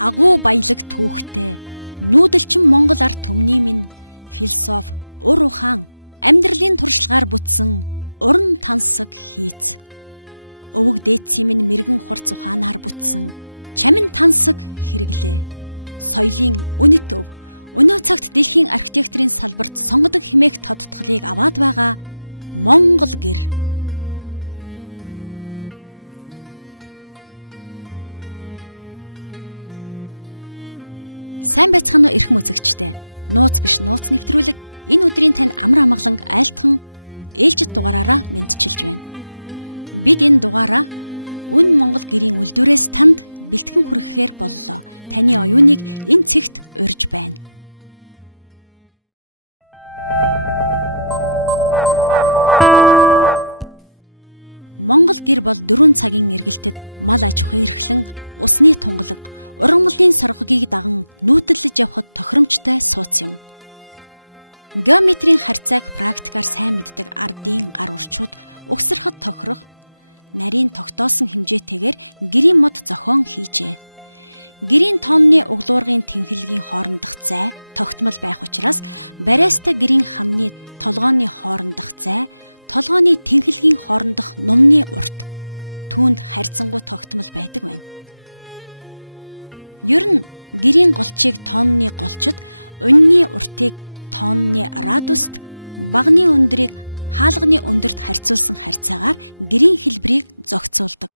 Агуу баялаг түүхтэй нүүдэлчин Монгол ард түмний минь философ Ур ухаан амьдралын туршлагаар бүтсэн уран тансаг хийц. Өвөг дээдсийн минь мэрэгэн хурц ухаанаар бүтсэн чамин тансаг хэрэглээ. Соёлын үнэт өв өнөө цагт дэлхийн архитектурын салбарт сонгодог хэмээх тодтголыг аваад байгаа Монгол гэр. Сайн байцгаана уу эрхэм үзэгчдээ. Нууц биш нууц нэвтрүүлэг энэ өдрийн танд амар амгалан айлтхан ээлжид дугаараараа мэдчилж байна. Бид энэ дугаараа үн Монгол гэрийн үйлдвэрээс танд бэлтгэн хүргэхээр боллоо. Таны оюуныг энэ цэгт урьж байна. Монгол гэр бол 4 цагийн эргэлтэд мал аж ахуй эрхлэн усны тунгалаг ургамлын соргогийг даган нүүдэлж явхад тохиромжтой сууц юм. Геометрийн харьцааг практикаар сайн мэддэг ардын гар урчууд угсрахад тохирох нарийн тогтоосон хэмжээтэйгээр гэрийн мод зохион хийжээ. Гэрийн тонны углуургын тэнхлэгийн хоорондох зай тогтмол байх учраас бариаста гэрийн хамны толгооны хоорондох зай толгооны тэнхлэгийн хоорондох нумны урт түүнд харьцангуй тогтмол байдаг байна. Ер нь гэрийн голчийг тонны голчид уньны уртыг тонны радуст багны өндрийг хаалганы өндөрт харьцуулсан харьцаагаар гэрийн хэлбэрийг зохицуулдаг.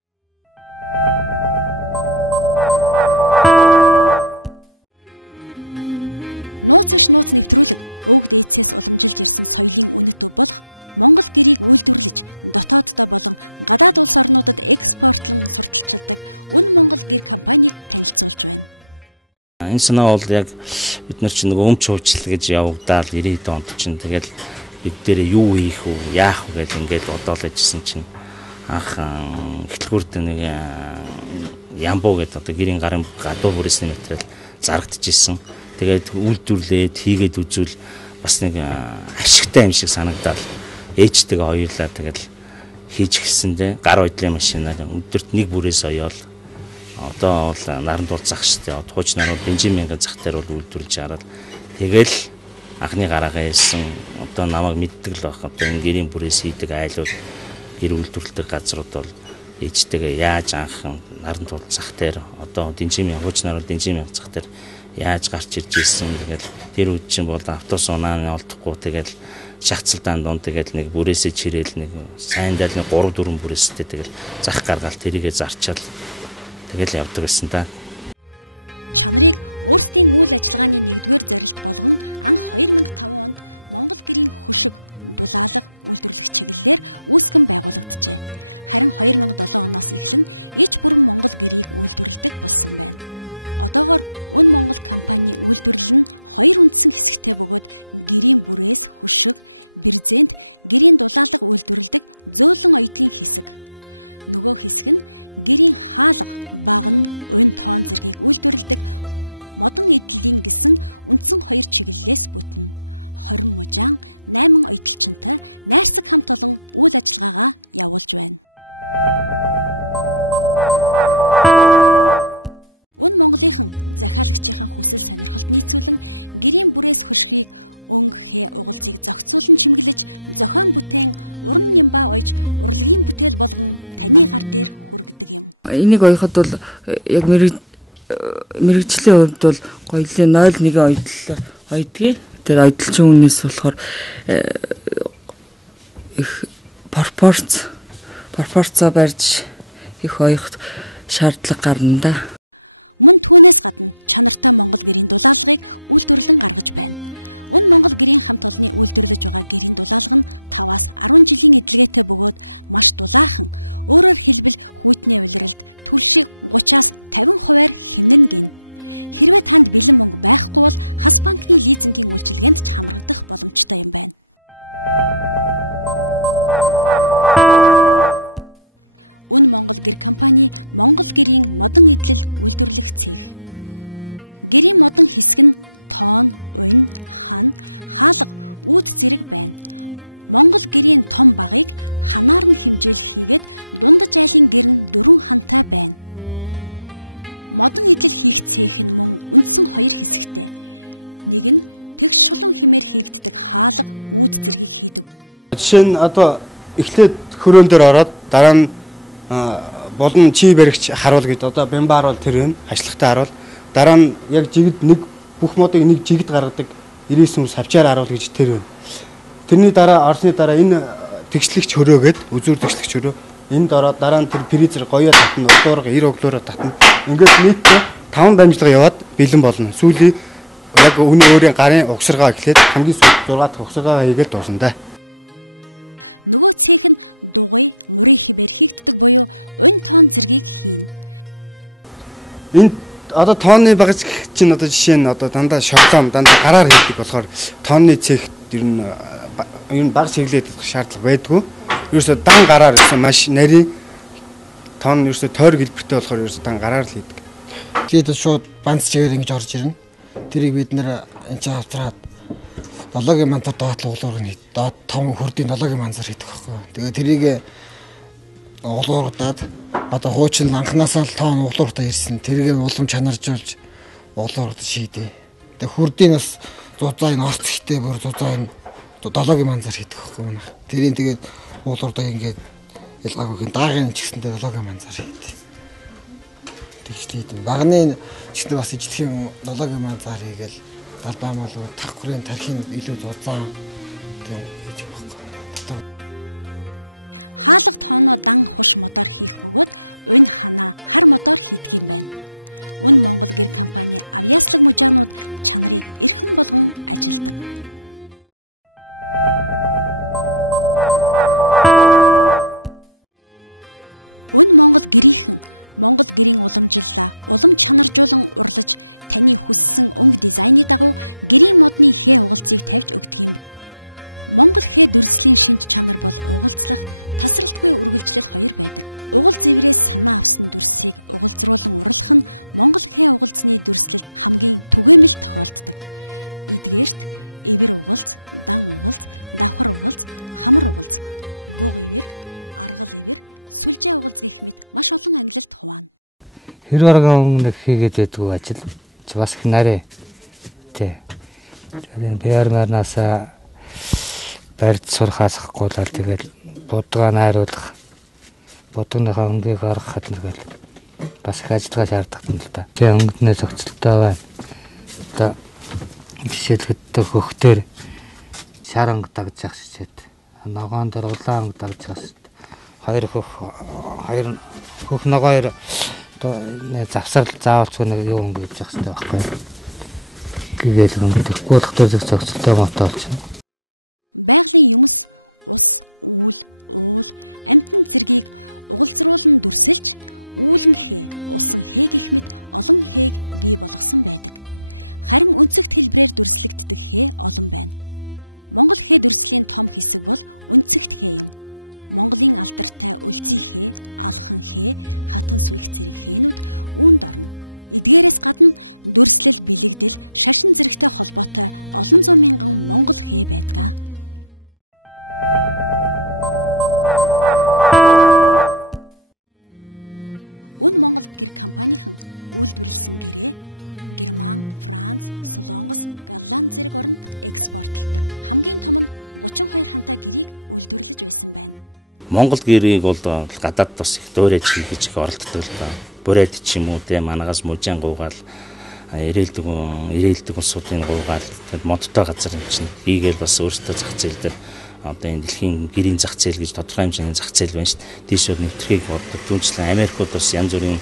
Нууц биш нууц нэвтрүүлэг өвөг дээдсээс уламжилж ирсэн соёлын үнэт өв болох Монгол гэрийг үйлдвэрлэж дотооддоо болон гадаад улс орнуудад экспортлон сурталчилдаг Үн Монгол гэр компанийг танилцуулж байна. Энэ санаа бол яг бид нар чинь нөгөө өмч хуульчлал гэж явагдаал 90-ад онд чинь тэгэл бид дээрээ юу хийх вэ, яах вэ гэж ингээд бодоол ажилласан чинь анх эхлэлгүүрд нэг ямбуу гэдэг одоо гэрийн гарын гадуур бүрээсний материал зарагдчихсэн. Тэгээд үйлдвэрлээд хийгээд үзвэл бас нэг ашигтай юм шиг санагдал. Ээжтэйгээ хоёулаа тэгэл хийж гисэндээ гар ойдлын машинаар өдөрт нэг бүрээс оёол одоо бол наран дуул зах штэ хууч нар бол Бенжамингийн зах дээр бол үйлдвэрлэж хараад тэгэл анхны гараагаа хэлсэн одоо намайг мэддэг л байх одоо энэ гэрийн бүрээс хийдэг айлууд гэр үйлдвэрлэдэг газрууд бол ээжтэйгээ яаж анх наран дуул зах дээр одоо Бенжамин хууч нар бол Бенжамин зах дээр яаж гарч ирж ирсэн тэгэл тэр үед чинь бол автобус унааны олдохгүй тэгэл шахацлдаан донд тэгэл нэг бүрээсээ чирээл нэг сайн дал нэг 3-4 бүрээстэй тэгэл зах гаргаал тэрийгэ зарчаал тэгэл явдаг гэсэн та. Чанарыг өөрсдийн үйл ажиллагааны 1-р зорилт болгон анх 2005 онд Монгол гэрийн хөшиг дулаалга үйлдвэрлэх чиглэлээр үүсгэн байгуулагджээ. Харин 2007 оноос эхлэн иж бүрэн Монгол гэрийг үйлдвэрлэдэг болсон байна. Одоогоор Үн Монгол компани үйлдвэрлэл нь 2 үндсэн хэсэгтэй бөгөөд гэрийн бүрээс хөшиг, брезент, гэрийн дулаалга үйлдвэрлэдэг зөөлөн оёдлын хэсэг. Нөгөө хэсэг нь гэрийн хаалга, багна, унь тоон зэргийг үйлдвэрлэдэг модон эдлийн гэсэн үндсэн 2 чиглэлээс бүтнэ. 20 мужаан, 8 оёдлчинтай найрсаг хамт олон үйл ажиллагаагаа явуулж байна. Үн Монголынхан захиалагчийн хүсэл сонирхолд нийцүүлэн гэрийн бүрээс хөшгийг өнгөхээ угалзыг зохицуулан чимэглэж зохион бүтээн уран нямбаа ойж урлагийн бүтээл болгон таны гар дээр хүргэдэг юм. Энийг оёход бол яг мэрэгжлийн хувьд бол гоёлын 0.1 оёдл ойдгийг. Тэр оёдлчин үнээс болохоор их пропорцоо барьж их оёход шаардлага гарна да. Мөн түүнээс гадна чанартай Монгол гэрийн дулаалгыг үйлдвэрлэн гаргаж байна. Үн Монгол гэрийн хамт олонны үйлдвэрлэж байгаа гэрийн дулаалга нь 5-аас 10 жилийн эдлэгээтэй бөгөөд маш дулаахан, өөрөөр хэлбэл хүйтний улиралд түлшиг 30-аас 50% хэмнэн гин. Хэрвээ танд бэлэн мөнгө байхгүй бол хас банкны лизингийн үйлчилгээнд ч хамрагдах боломжтой юм байна. Үн Монгол гэр компани Монгол гэрийн модон эдлэл үйлдвэрлэх цех. Гэрийн модон хэсэг нь тоон, унь, хан, хаалга, үүд зэрэг байна. Монгол гэрийн том багыг ханаар нь хэмжээл хийгээд дундаж айлын гэр нь 4 хантай байна. Модон идэл хийх цех нь мөн үндсэн 2 хэсэгтэй. Нэг нь тэгш шулуун хэмээр хийгддэг хаалга үүд зэргийг хийдэг. Жишээ нь одоо эхлээд хөрөөн дээр ороод дараа нь болон чи баригч харуул гэдэг одоо бямба харуул тэр юм хашлахтай харуул дараа нь яг жигд нэг бүх модыг нэг жигд гаргадаг 99 ус хавчаар харуул гэж тэр юм. Тэрний дараа орсны дараа энэ тэгшлэгч хөрөөгээд үзүүр тэгшлэгч хөрөө энд ороод дараа нь тэр фризер гоёо татна углуурга 90 углуураа татна. Ингээд нийтдээ 5 дамжлага яваад бэлэн болно. Сүүлийн яг өнөө өөрийн гарын угсаргаа эхлээд хамгийн сүүлд 6 дахь угсаргаа хийгээд дуусна да. Нөгөө цех нь дугуй, мөрийн хибээр хийгддэг буюу унь тоон зэргийг хийн. Энд одоо тооны багц чинь одоо жишээ нь одоо дандаа шоглоом дандаа гараар хийдэг болохоор тооны цех ер нь баг чиглээд шаардлага байдгүй. Ерөөсө дан гараар гэсэн маш нарийн тоон ерөөсө тойр гэлбэртэй болохоор ерөөсө дан гараар л хийдэг. Тэгээд шууд банц чигээр ингэж орж ирнэ. Тэрийг бид нэр энэ ч автраад 7-гийн мантар доотлуулуур нь доод 5 хүрдийн 7-гийн манзар хийдэг байхгүй. Тэгээд тэрийг углуурдаад одоо хуучин анханасаа л тоон углууртаа ирсэн. Тэрийг улам чанаржуулж углуурд шийдээ. Тэгээд хүрдийн бас зузаа энэ орц ихтэй бүр зузаа энэ 7-гийн манзар хийдэг байхгүй. Тэрийг тэгээд углуурдаа ингээд ялгаагүй даагийн ч гэсэндээ 7-гийн манзар хийдэг. Тэгж хийдэг. Багны чихнэ бас ижлэхэн 7-гийн манзар хийгээл албаа мал тавхрын тархины илүү зузаан гэж байна. Хаалга тооноо дан хуш модоор хийх бөгөөд унь ханаа хар модоор хийдэг юм байна. Үн Монгол гэр компани авьяаслаг мужаанууд чанарыг эрхэм болгон ажилдаг. Үн Монгол гэрийнхэн Монгол гэрийн уламжлалаа улам чанаржуулан урлаж таны хүссэн өнгө дизайны дагуу гэрийн модны хээ угалцыг тавьж өгдөг юм. Монгол хээ дүрслийн шинж чанар бол угалцлах, тасралтгүй үргэлжлэл 2 байдаг. Угал зэврээс санаа авсан дүрсийг угалзруулан урлах нь Монгол хээ угалзны дүрслэлд хамгийн түгээмэл тохиолддог. Эдгээрт эвэр угалз, дан угалз, давхар угалз, хамар угалз, буг эвэр, аргал эвэр, сүлжээ угалз гэх мэт маш олон ангилалд хуваана. Хэр бараг нэг хийгээд байдгүй ажил ч бас их нарэ. Тэ. Тэгээд PR-наасаа барьд сурхаасахгүй л тэгэл будгаа найруулах, будгааныхаа өнгийг гаргахад нэгэл бас их ажиллагаа шаарддаг юм л да. Тэгээ өнгөнөө зохицолтой байна. Одоо жишээлбэл хөхтөр шар өнг дагж явах шишээд ногоон дээр улаан өнг дагж явах. Хоёр хөх ногоор завсар заавалчгүй нэг юу өнгө гэж явах хэрэгтэй байхгүй. Гэгээл өнгөдөхгүй болох төр зохицолтой мотоо чинь. Байгалийн юмс, ус, үүл, уул, амтны зэргийг угалзруулан дүрсэлж, үүлэн хээ, усан хээ гэх мэт олон хээг бий болгосон байдаг. Харин өнцөгт хэлбрээр дүрслэгддэг хээ олон байна. Монгол хээ дүрслийн том хэсэг бол өнцөгт хээ юм. Монголын алдартай өлзий хээ, алхан хээ, хатан суйх зэрэг хээнүүд үүнд орно. Эдгээрээс гадна дүрслэл, бэлэгдэл, шашин зэрэгтэй холбоотой олон зуун мянган монгол хээ байдаг. Үн Монгол гэр компанийн үйлдвэрлэсэн гэрээ Герман, Франц, Солонгос, Голланд зэрэг оронд экспортлдог. Хамгийн том нь 32 хантай гэрийг үйлдвэрлэж байсан байна. Монгол гэрийг бол гадаад бас их дуурайж хийж их оролддог л ба. Бүрээд ч юм уу те манагаас мужаан гуугаал ирээлдэг улсуудын гуугаал тэгэд модтой газар юм чинь хийгээл бас өөрсдөө зах зээл дээр одоо энэ дэлхийн гэрийн зах зээл гэж тодорхой хэмжээний зах зээл байна шүү дээ. Тийшүүд нэвтрхийг боддог. Түүнчлэн Америкууд бас янз бүрийн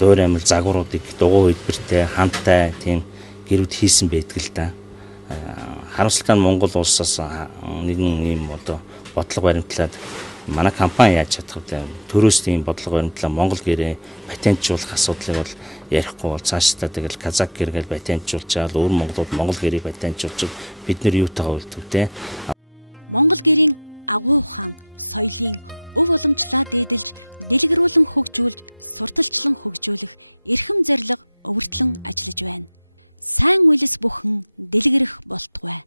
дуурай амил загваруудыг дугуй хэлбэртэй хамттай тийм гэрүүд хийсэн байдаг л да. Харамсалтай нь Монгол улсаас нэгэн ийм одоо бодлого баримтлаад манай компани яаж чадах вэ? Төрөөс тийм бодлого баримтлаа Монгол гэрээ патентжуулах асуудлыг бол ярихгүй бол цаашдаа тэгэл казак гэр гэж патентжуулчаал өөр монголууд Монгол гэрийг патентжуулж бид нэр юутайгаа үлдв те. Монгол гэрийн агуу ухаан, соёлын өв уламжлаа дээдэлж, дэлгэрүүлэн хөгжүүлж, сурталчлан хөгжүүлэх эрхэм зорилго өвөртлөн ажиллаж байна. Сайн үйлс бүхэн дэлгэрэх болтугай.